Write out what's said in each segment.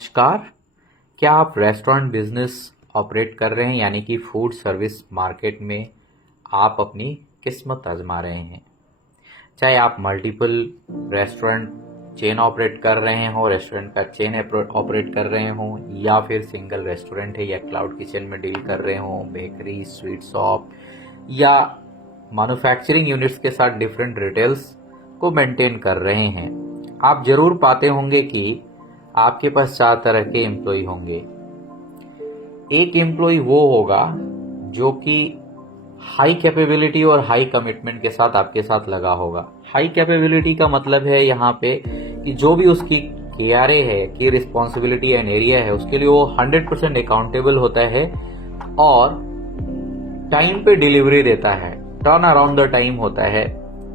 नमस्कार। क्या आप रेस्टोरेंट बिजनेस ऑपरेट कर रहे हैं, यानी कि फूड सर्विस मार्केट में आप अपनी किस्मत आजमा रहे हैं? चाहे आप मल्टीपल रेस्टोरेंट चेन ऑपरेट कर रहे हो, रेस्टोरेंट का चेन ऑपरेट कर रहे हो, या फिर सिंगल रेस्टोरेंट है या क्लाउड किचन में डील कर रहे हो, बेकरी, स्वीट शॉप या मैन्युफैक्चरिंग यूनिट्स के साथ डिफरेंट रिटेल्स को मेंटेन कर रहे हैं, आप जरूर पाते होंगे कि आपके पास 4 तरह के एम्प्लॉय होंगे। एक एम्प्लॉय वो होगा जो कि हाई कैपेबिलिटी और हाई कमिटमेंट के साथ आपके साथ लगा होगा। हाई कैपेबिलिटी का मतलब है यहाँ पे कि जो भी उसकी KRA है, की रिस्पॉन्सिबिलिटी एंड एरिया है, उसके लिए वो 100% अकाउंटेबल होता है और टाइम पे डिलीवरी देता है, टर्न अराउंड द टाइम होता है,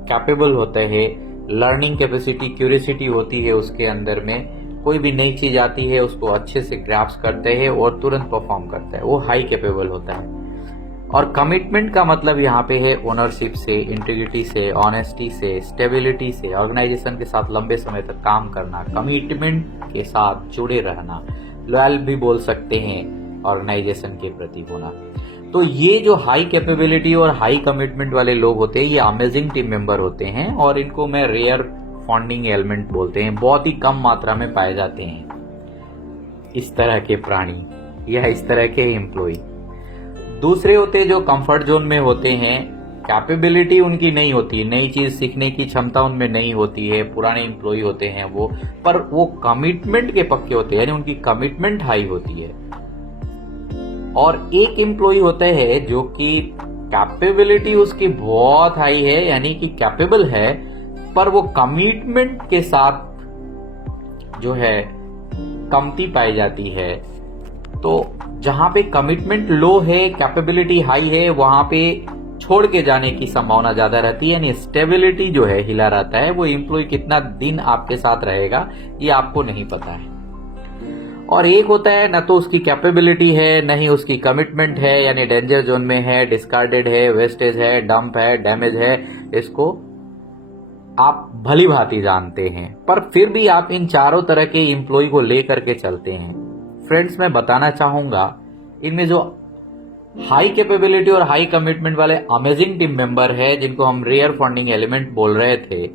कैपेबल होता है, लर्निंग कैपेसिटी, क्यूरियोसिटी होती है उसके अंदर में। कोई भी नई चीज आती है उसको अच्छे से ग्रैप्स करते हैं और तुरंत परफॉर्म करता है, वो हाई कैपेबल होता है। और कमिटमेंट का मतलब यहाँ पे है ओनरशिप से, इंटीग्रिटी से, ऑनेस्टी से, स्टेबिलिटी से, ऑर्गेनाइजेशन के साथ लंबे समय तक काम करना, कमिटमेंट के साथ जुड़े रहना, लॉयल भी बोल सकते हैं, ऑर्गेनाइजेशन के प्रति होना। तो ये जो हाई कैपेबिलिटी और हाई कमिटमेंट वाले लोग होते हैं, ये अमेजिंग टीम मेंबर होते हैं और इनको मैं रेयर फॉन्डिंग एलिमेंट बोलते हैं। बहुत ही कम मात्रा में पाए जाते हैं इस तरह के प्राणी या इस तरह के एम्प्लॉय। दूसरे होते हैं जो कंफर्ट जोन में होते हैं, कैपेबिलिटी उनकी नहीं होती, नई चीज सीखने की क्षमता उनमें नहीं होती है, पुराने एम्प्लॉय होते हैं वो, पर वो कमिटमेंट के पक्के होते हैं, यानी उनकी कमिटमेंट हाई होती है। और एक एम्प्लॉय होता है जो कि कैपेबिलिटी उसकी बहुत हाई है, यानी कि कैपेबल है, पर वो कमिटमेंट के साथ जो है कमती पाई जाती है। तो जहां पे कमिटमेंट लो है, कैपेबिलिटी हाई है, वहां पे छोड़ के जाने की संभावना ज्यादा रहती है, यानी स्टेबिलिटी जो है हिला रहता है। वो एम्प्लॉय कितना दिन आपके साथ रहेगा ये आपको नहीं पता है। और एक होता है न तो उसकी कैपेबिलिटी है, न ही उसकी कमिटमेंट है, यानी डेंजर जोन में है, डिस्कार्डेड है, वेस्टेज है, डंप है, डैमेज है, इसको आप भली भांति जानते हैं। पर फिर भी आप इन चारों तरह के एम्प्लॉय को लेकर के चलते हैं। फ्रेंड्स, मैं बताना चाहूंगा, इनमें जो हाई कैपेबिलिटी और हाई कमिटमेंट वाले अमेजिंग टीम मेंबर है, जिनको हम रेयर फंडिंग एलिमेंट बोल रहे थे,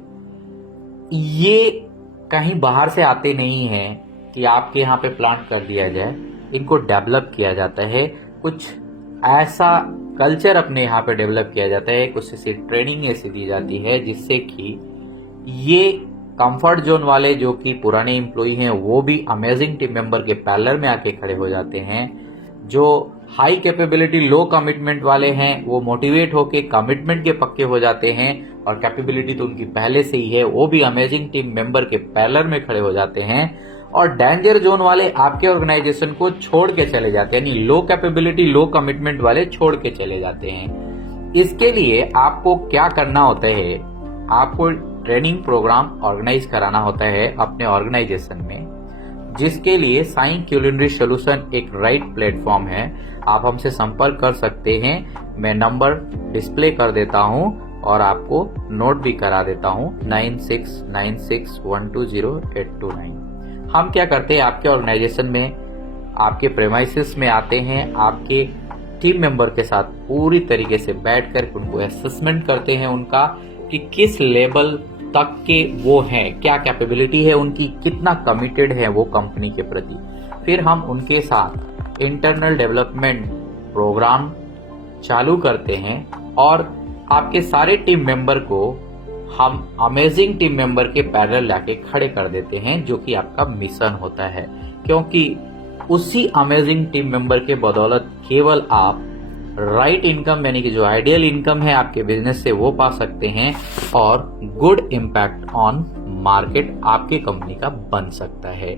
ये कहीं बाहर से आते नहीं हैं कि आपके यहाँ पे प्लांट कर दिया जाए। इनको डेवलप किया जाता है, कुछ ऐसा कल्चर अपने यहाँ पे डेवलप किया जाता है, कुछ ऐसी ट्रेनिंग ऐसी दी जाती है जिससे कि ये कंफर्ट जोन वाले जो कि पुराने एम्प्लॉय हैं वो भी अमेजिंग टीम मेंबर के पैरेलल में आके खड़े हो जाते हैं। जो हाई कैपेबिलिटी लो कमिटमेंट वाले हैं वो मोटिवेट होके कमिटमेंट के पक्के हो जाते हैं, और कैपेबिलिटी तो उनकी पहले से ही है, वो भी अमेजिंग टीम मेंबर के पैरेलल में खड़े हो जाते हैं। और डेंजर जोन वाले आपके ऑर्गेनाइजेशन को छोड़ के चले जाते हैं, यानी लो कैपेबिलिटी लो कमिटमेंट वाले छोड़ के चले जाते हैं। इसके लिए आपको क्या करना होता है, आपको ट्रेनिंग प्रोग्राम ऑर्गेनाइज कराना होता है अपने ऑर्गेनाइजेशन में, जिसके लिए साई क्यूलिनरी सॉल्यूशन एक राइट प्लेटफॉर्म है। आप हमसे संपर्क कर सकते हैं, मैं नंबर डिस्प्ले कर देता हूं और आपको नोट भी करा देता हूं, 9696120829। हम क्या करते हैं, आपके ऑर्गेनाइजेशन में, आपके प्रेमाइसिस में आते हैं, आपके टीम मेंबर के साथ पूरी तरीके से बैठकर उनको असेसमेंट करते हैं उनका कि किस लेवल तक के वो हैं, क्या कैपेबिलिटी है उनकी, कितना कमिटेड है वो कंपनी के प्रति। फिर हम उनके साथ इंटरनल डेवलपमेंट प्रोग्राम चालू करते हैं और आपके सारे टीम मेंबर को हम अमेजिंग टीम मेंबर के पैरेलल लाके खड़े कर देते हैं, जो कि आपका मिशन होता है। क्योंकि उसी अमेजिंग टीम मेंबर के बदौलत केवल आप राइट इनकम, यानी कि जो आइडियल इनकम है आपके बिजनेस से, वो पा सकते हैं और गुड इम्पैक्ट ऑन मार्केट आपके कंपनी का बन सकता है।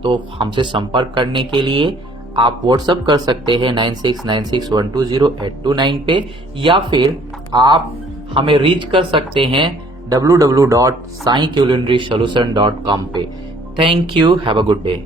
तो हमसे संपर्क करने के लिए आप व्हाट्सएप कर सकते हैं 9696120829 पे, या फिर आप हमें रीच कर सकते हैं www.saiculinarysolution.com पे। Thank you, have a good day.